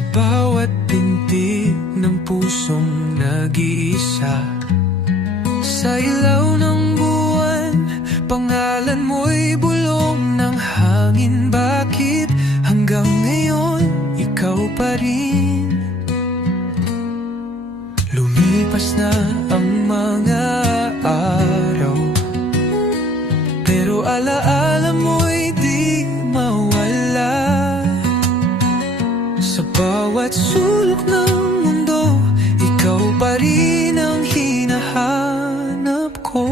Sa bawat pintig ng pusong nag-iisa, sa ilaw ng buwan, pangalan mo'y bulong ng hangin. Bakit hanggang ngayon ikaw pa rin? Lumipas na ang mga araw, pero alaala mo'y di mawala. Sa bawat sulok ng mundo, ikaw pa rin ang hinahanap ko.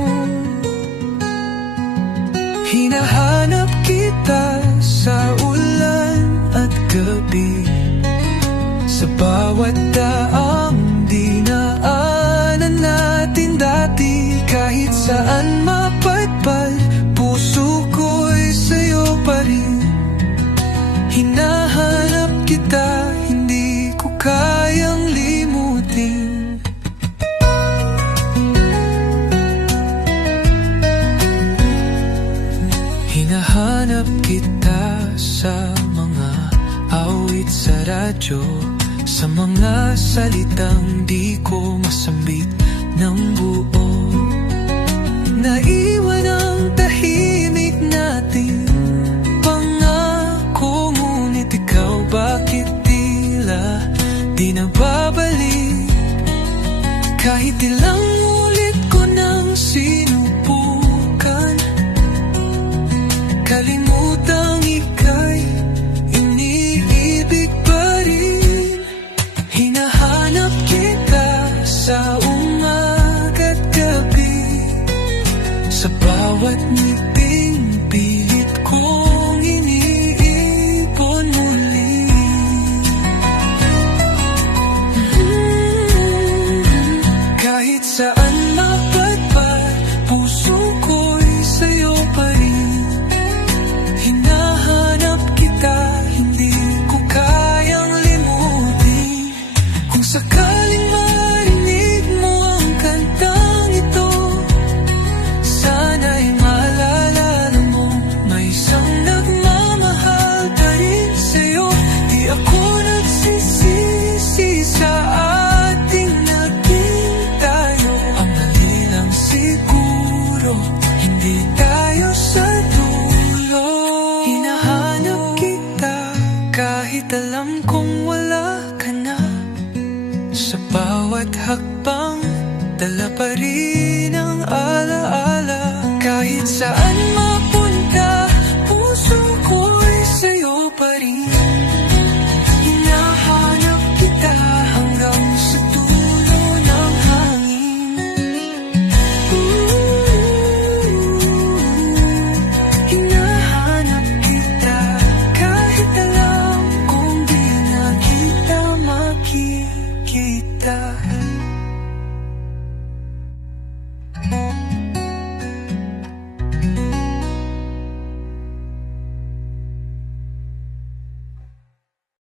Hinahanap kita sa ulan at gabi, sa bawat daang dinaanan natin dati. Kahit saan mapadpad, puso ko'y sa'yo pa rin. Hinahanap kita, hindi ko kayang limutin. Hinahanap kita sa mga awit sa radyo, sa mga salitang di ko masambit ng buo. Naiwan ang tahimik natin pangako, ngunit ikaw bakit tila di na babalik? Kahit ilang ulit ko nang sinubukan, kalimutang ika'y iniibig pa rin. Hinahanap kita sa umaga't gabi, sa bawat ngiping pilit kong iniipon muli. Kahit saan mapadpad, puso ko'y sa'yo pa rin. Hinahanap kita, hindi ko kayang limutin. Kung sakaling marinig mo ang kantang ito, sana'y maalala mo may isang nagmamahal pa rin sa'yo. Di ako nagsisisi sa ating naging tayo. Ang mali lang siguro, hindi tayo sa dulo. Hinahanap kita kahit alam kong wala ka na. Sa bawat hakbang, dala pa rin ang alaala. Kahit saan